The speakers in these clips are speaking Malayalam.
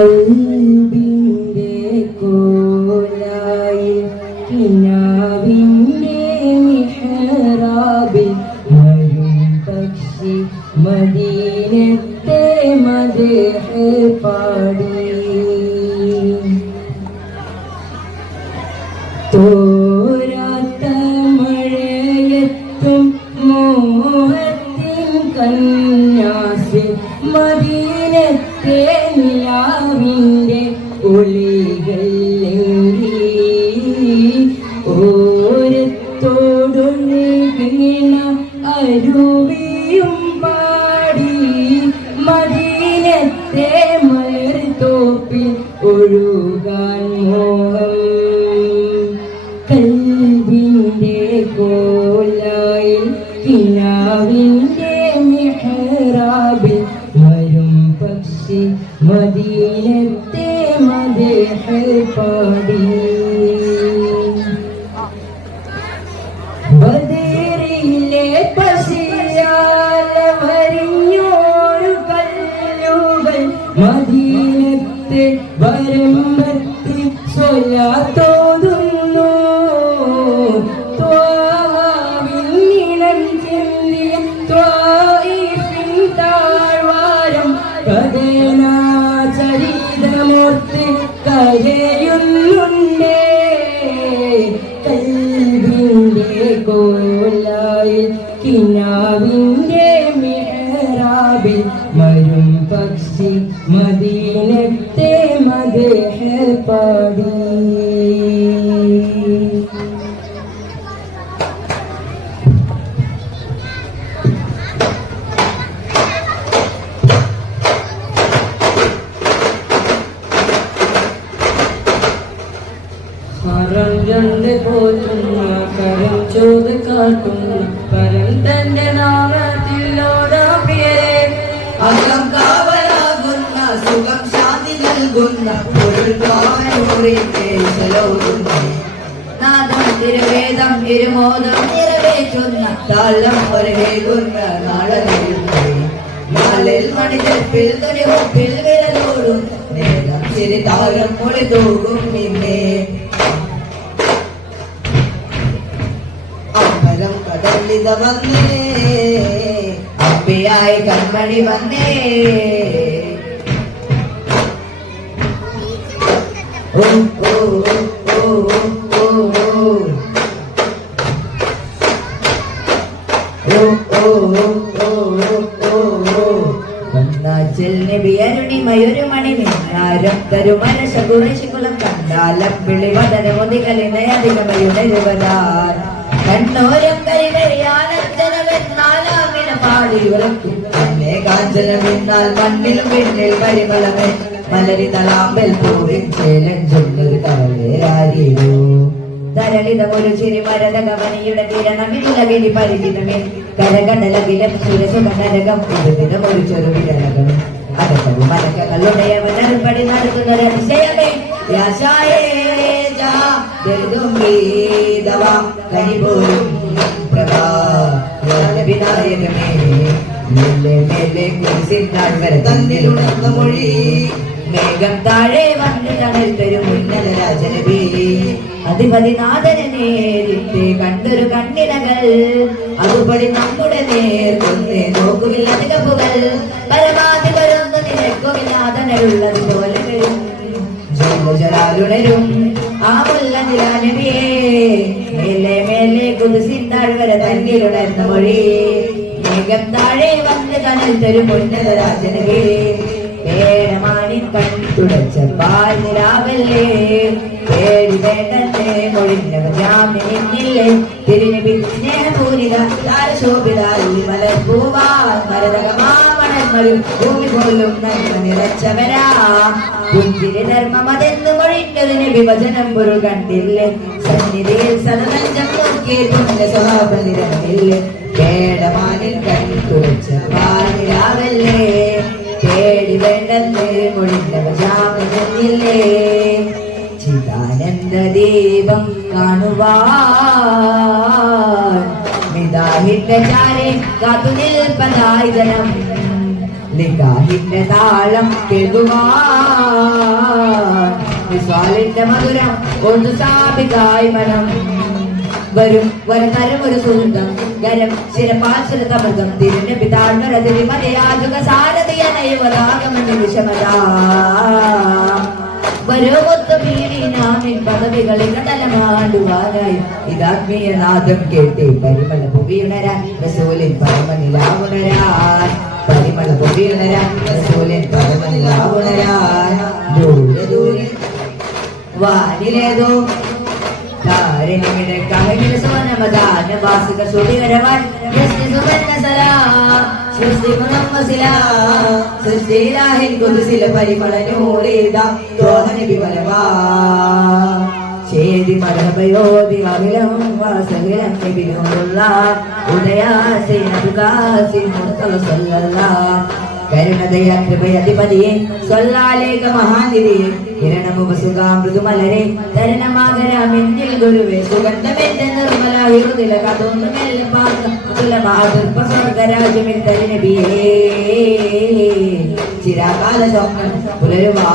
കൽബിന്റെ കോലായി കിനാവിന്റെ മിഹ്റാബിൽ വരും പക്ഷി മദീനത്തെ മദേഹ പാടി. അരുവിയും പാടി മദീനത്തെ മലർത്തോപ്പിൽ ഒഴുകാൻ മോഹം കൽബിന്റെ കോലായിൽ കിനാവിന്റെ മിഹ്റാബിൽ വരും പക്ഷി മദീനത്തെ മദേഹ മിഹ്റാബിൽ വരും പക്ഷി മദീനത്തെ മദേഹ പാടി രണ്ട് പോറ്റുന്ന കരം ചോത് കാട്ടുന്ന പരം തന്റെ നാമത്തിലോടാ നൽകുന്ന നാദം തിരുവേദം ഇരുമോദം നിറവേറ്റുന്ന താളം ഒരുകുന്ന നാളെ നാളിൽ മണിതെപ്പിൽ തുണിവപ്പിൽ വിരലോടും നേരം ചിരി താരം മൊഴി തൂകും നിന്നെ. അമ്പലം കടലിത വന്നേ. അപ്പിയായി കൺമണി വന്നേ. ഓ ഓ ഓ ഓ ഓ ൊരു മണി നിന്നാരം തരുമനശ കുറശികുലം കണ്ടാലം വിളി വദന മുതികലിനയധികമയുണരുവതാർ കണ്ണോരം കരികരിയാനത്തനമെന്നാലാമിന പാടി അന്നേ കാഞ്ചനം നിന്നാൽ മണ്ണിൽ പിന്നിൽ പരിമളമേ മലരി തലാമ്പൽ പൂവിൻ ചേലൻ ചൊല്ലൊരു കവലേരാരിയോ ധരളിതമൊരു ചിരി മരതകമനിയുടെ കിരണമില്ലകിരി പരിചിതമേ കരകടലകിലം സുരസുഖനരകം ഒരു ചെറു വിരലകം അകത്തവും മലക്കങ്ങളുടെയവൻ അരുപടി നടത്തുന്നൊരു അതിശയമേ. കനിപോലും പ്രഭാ വിനായകമേ മെല്ലെ മെല്ലെ കുരിശിൽ താഴ്വര തന്നിലുണർന്ന മൊഴി മേഘം താഴെ വന്ന് തണൽ തരും ഉന്നത രാജനബി. അധിപതിനാഥനെ നേരിട്ട് കണ്ടൊരു കണ്ണിനകൾ അതുപടി നമ്മുടെ നേർ കൊന്നേ നോക്കുമില്ല നികപ്പുകൾ പരമാധി വരുന്ന നിനക്കുമില്ലാതനുള്ളത് പോലെ വരും. ജലാലുണരും ആ മുല്ല നിലാനബിയേ മേലെ മേലെ കുതിസിന്താഴ് വരെ തന്നിലുണർന്ന മൊഴി. മേഘം താഴെ വന്ന് തണൽ തരും ഉന്നത രാജനബി. പേടമാണിൻ കൺ തുടച്ച പാൽ നിലാവല്ലേ പേടി വേണ്ടല്ലേ മൊഴിഞ്ഞവർ ജാമ്യമില്ലേ തിരിഞ്ഞു സ്നേഹപൂരിത ശോഭിത മലർപ്പൂവാൻ മരതകമാമണങ്ങളും ഭൂമി പോലും നന്മ നിറച്ചവരാ. പുഞ്ചിരി ധർമ്മം അതെന്ന് മൊഴിഞ്ഞതിന് വിഭജനം പൊരു കണ്ടില്ലേ? സന്നിധിയിൽ സദനഞ്ചം നോക്കിയിട്ടുണ്ട് സ്വഭാവ നിരന്നില്ലേ? പേടമാനിൽ കൺ തുറച്ച വേണ്ടെന്ന് മൊഴിഞ്ഞവർ ജാമ്യമില്ലേ ചിദാനന്ദ ദീപം കാണുവാൻ. നിദാഹിന്റെ ചാരെ കാത്തു നിൽപ്പതായി ജനം നിക്കാഹിന്റെ താളം കേൾക്കുവാൻ വിശ്വാലിന്റെ മധുരം ഒന്ന് സ്ഥാപിതായി മനം വരും വരതരം ഒരു സുഹൃത്തം ഗരം ശിരപാശ്രിതമൃതം തിരിഞ്ഞ പിതാഴ്വര തിരിമലയാതുക സാരതയനയുവതാകമെന്ന് വിഷമതാ. വരോമൊത്ത പീഡിനാമിൻ പദവികളെ കടലമാടുവാനായി. ഇതാത്മീയ നാദം കേട്ട് പരിമള പുവിയുണരാൻ റസൂലിൻ പരമനിലാവുണരാൻ പരിമള പുവിയുണരാൻ റസൂലിൻ പരമനിലാവുണരാൻ ദൂരെ ദൂരെ വാനിലേതോ താരനിമിടെ കഹനിൽ സോനമദാന വാസിക സുടികരവാൻ യസ്നി സുബന്ന സലാം സൃഷ്ടി മുഹമ്മസിലാം സൃഷ്ടിയിലാഹിൻ കുതിസില പരിമള നൂറേത തോഹനി വിമലവാ ചേതി മരഭയോതി അഖിലം വാസകിലം നിബിനുള്ള ഉദയാസീന തുകാസി മുത്തല സല്ലല്ലാഹ് കരുണതയ കൃപയധിപതിയെ സ്വല്ലാലേഖ മഹാനിധിയെ കിരണമുഖസുഖാ മൃദുമലരെ തരണമാകരാമെന്നിൽ ഗുരുവെ സുഗന്ധമെന്റെ നിർമ്മല ഹൃദില കതൊന്നുമെല്ല സ്വർഗരാജ്യമിൽ തരുണബിയേ ചിരാകാല സ്വപ്നം പുലരുവാ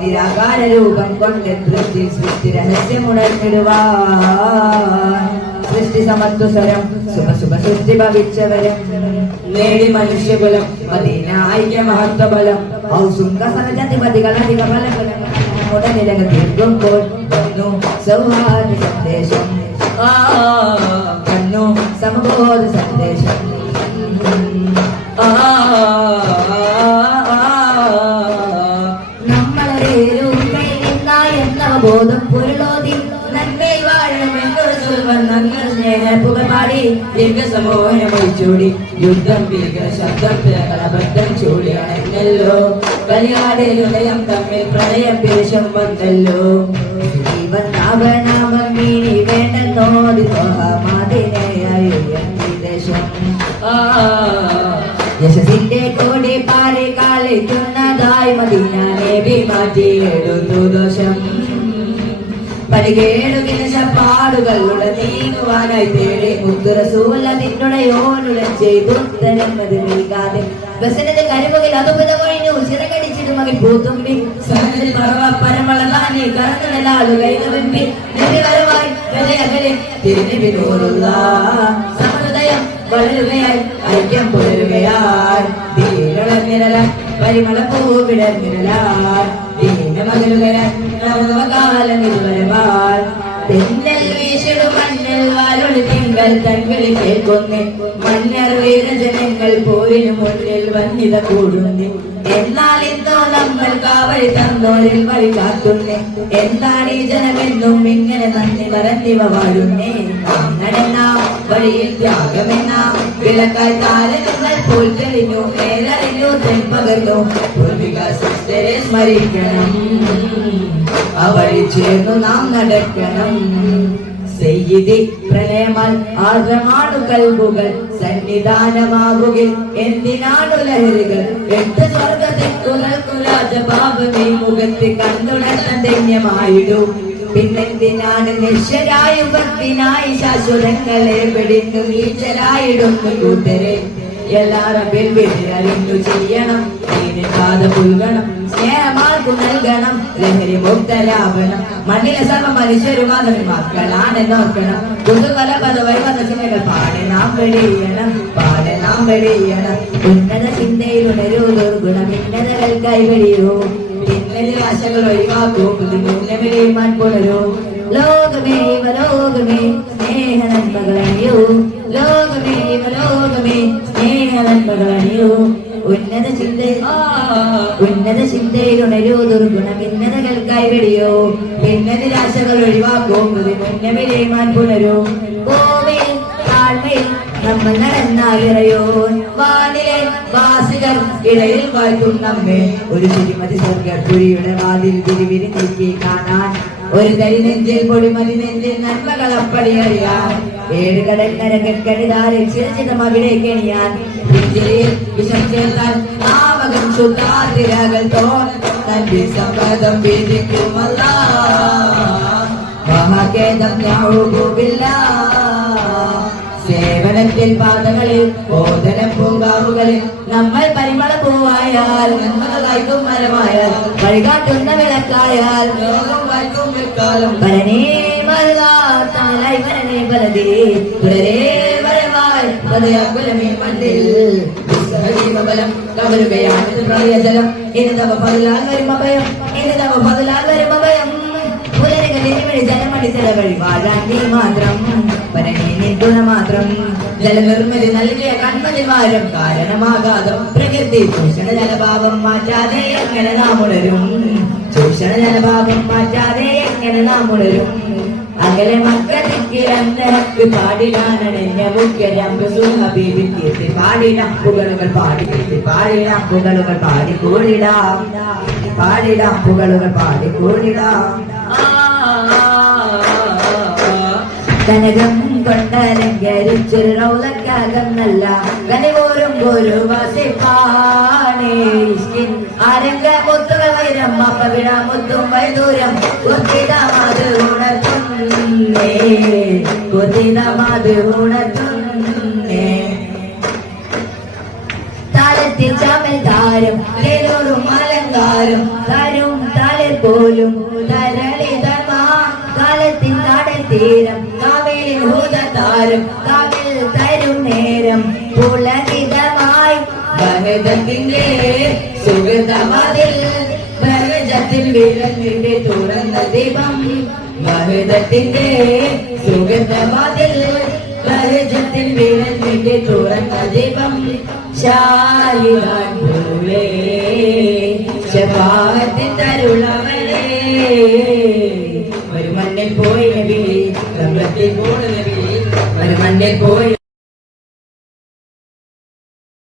നിരാകാര രൂപം കൊണ്ട് സൃഷ്ടി സൃഷ്ടി രഹസ്യമുണർന്നിടുവാ സൃഷ്ടി സമത്വസ്വരം ശുഭ ശുഭ സൃഷ്ടി ഭവിച്ചവരും നേടി മനുഷ്യകുലം പതിനായിക മഹത്വബലം ഔസുംഗ സഹജാധിപതികൾ അധിക ഫലഫലം ഉടനിലകൾ തീർക്കുമ്പോൾ വന്നു സൗഹാർദ്ദ സന്ദേശം ആ പുകപാടി ദീർഘസമോഹനം ഒഴിച്ചോടി യുദ്ധം ഭീകര ശബ്ദം ബദ്ധം ചൂടി അണഞ്ഞല്ലോ ഹൃദയം തമ്മിൽ പ്രളയം ദേശം വന്നല്ലോ. ജീവൻ നാമനാമം മീനി വേണ്ടെന്നോതി മതിനെയായി ദേശം. യശസിന്റെ കോടി പാറി കാളിക്കുന്നതായി മദീനാനെ മാറ്റിയെടുത്തു ദോഷം പരികേടുകിന പാടുകളുടെ നീങ്ങുവാനായി തേടി മുത്തുറസൂല നിന്നുടയോനുട ചെയ്തു ഉത്തരം അത് നീക്കാതെ. ബസനത്തെ കരുമുകിൽ അതുപത കഴിഞ്ഞു ചിറകടിച്ചിട്ട് മകൻ പൂത്തുമ്പി സഹനത്തിൽ പറവ പരമളനാനി കറന്നിടലാളു കൈകവിമ്പി നിധി വരവായി ഗതയകലെ തിരിഞ്ഞു വിനോറുള്ള സമഹൃദയം വളരുകയായി ഐക്യം പുലരുകയായി. ദീനളമിരലായി പരിമള പൂവിട ദീന മകലുകയായി നവകാലം ഇതുവരവായി തെന്നൽ വീശിടും മണ്ണിൽ വാലൊളി തിങ്കൾ തൻവിളി കേൾക്കുന്നേ. മണ്ണർ വീരജനങ്ങൾ മുന്നിൽ വന്നിത കൂടുന്നേ. എന്നാൽ നമ്മൾ കാവൽ തന്നോരിൽ വഴി കാക്കുന്നേ? എന്താണ് ഈ ജനമെന്നും ഇങ്ങനെ നന്ദി പറഞ്ഞിവ വാഴുന്നേ? നടന്ന വഴിയിൽ ത്യാഗമെന്ന? വിളക്കായി താരങ്ങൾ പോൽ തെളിഞ്ഞു നേരറിഞ്ഞു തെൻപകർന്നു പൂർവിക സിസ്റ്ററെ സ്മരിക്കണം. അവഴി ചേർന്നു നാം നടക്കണം. സെയ്തി പ്രളയമാൽ ആർദ്രമാണു കൽബുകൾ സന്നിധാനമാകുകിൽ എന്തിനാണു ലഹരികൾ? എട്ട് സ്വർഗത്തിക്കുലർക്കു രാജപാപമേ മുഖത്ത് കണ്ടുണർന്ന ധന്യമായിടൂ. പിന്നെന്തിനാണ് നിശ്ചരായും ഭക്തിനായി ശാശ്വതങ്ങളെ വെടിഞ്ഞു നീച്ചലായിടുന്നു കൂട്ടരെ എല്ലാരും അറിഞ്ഞു ചെയ്യണം. പാത പുൽകണം. സ്നേഹമാർക്കു നൽകണം. ലഹരി മുക്തരാവണം. മണ്ണിലെ സർവ മനുഷ്യരും അതിന് മക്കളാണ് നോക്കണം. കുതുകല പദവൈ വന്ന ചിന്തകൾ പാടെ നാം വെളിയണം പാടെ നാം വെളിയണം ഉന്നത ചിന്തയിലുണരൂ ദുർഗുണം ഇന്നതകൾ കൈവെടിയൂ ഇന്നലെ ആശകൾ ഒഴിവാക്കൂ. പുതുമുന്നമിലേമാൻ പുണരൂ. ലോകമേ ഇവ ലോകമേ ഉന്നത ചിന്ത ഉന്നത ചിന്തയിലുണരൂ. ദുർഗുണം ഇന്നതകൾ കൈവെടിയോ പിന്നെ നിരാശകൾ ഒഴിവാക്കൂ. മുന്നമിലേമാൻ പുണരൂ. കോവിൽ താഴ്മയിൽ നമ്മൾ നടന്നാലിറയോ. വാനിലെ വാസികർ ഇടയിൽ വാഴ്ത്തും നമ്മെ ഒരു ചിരിമതി സ്വർഗപ്പുരിയുടെ വാതിൽ തിരുവിരി നീക്കി കാണാൻ ഒരു തരി നെഞ്ചിൽ പൊടിമതി നെഞ്ചിൽ നന്മ കളപ്പടി അറിയാം ഏഴ് കടൽ നരകക്കടിതാരെ ചിരചിതം അവിടെ കെണിയാൻ. നെഞ്ചിൽ വിഷം ചേർത്താൽ ആവകം ശുദ്ധാതിരകൾ തോന്നി സമ്പദം വിധിക്കുമല്ല. മഹാകേദം യാഹൂബില്ല സേവനത്തിൽ പാതകളിൽ ബോധന പൂങ്കാവുകളിൽ നമ്മൾ പരിമള പൂവായാൽ നന്മകളായിട്ടും മരമായാൽ വഴികാട്ടുന്ന വിളക്കായാൽ ലോകം വായിക്കും വിൽക്കാലം. പരനേ മരുതാത്താലായി പരനേ പരതേ തുടരേ കവരുകയാണ് പ്രളയജലം. ഇനി തവ അഭയം ഇനി തവ പതിലാൽ ജലമടി ചെലവഴി വാഴാൻ മാത്രം പരനേ നിന്തുണ മാത്രം ജലനിർമ്മിതി നൽകിയ കൺമതി വാരം. കാരണമാകാതം പ്രകൃതി ചൂഷണ ജലഭാവം മാറ്റാതെ എങ്ങനെ നാം ഉണരും? ചൂഷണ ജലഭാവം മാറ്റാതെ എങ്ങനെ നാം ഉണരും? അകലെ മക്കളിക്ക് പാടിടാനണിഞ്ഞ കീർത്തി പാടിടാം പുകളുകൾ പാടി. പാടിടാം പുകളുകൾ പാടി. കൂടിടാം. പാടിടാം പുകളുകൾ പാടി. കൂടിടാം. കനകം കൊണ്ടലങ്കരിച്ചൊരു റൗലക്കാകം കനിപോരും ഒരു മുത്തുക വൈരം മുത്തും വൈദൂരം കൊത്തിടമാത് ഉണർത്തുന്നേ കൊത്തിടമാത് ഉണർത്തുന്നേ. താളത്തിൽ ചമൽ താരം അലങ്കാരം. തരും തലർ പോലും തരളിതമാ. കാലത്തിൻ തീരം ഹൂതതാരം കാവിൽ തരും നേരം. പുളകിതമായി ഭഗതത്തിന്റെ സുഗതമതിൽ ഭഗജത്തിൽ വിരലിന്റെ തുറന്ന ദീപം. ഭഗതത്തിന്റെ സുഗതമതിൽ ഭഗജത്തിൽ വിരലിന്റെ തുറന്ന ദീപം. ശാലിതാൻ പോലെ ശപാത്തിൻ തരുളവളേ. ഒരു മണ്ണിൽ പോയി നബി കമ്പത്തിൽ പോണ നബി ഒരു മണ്ണിൽ പോയി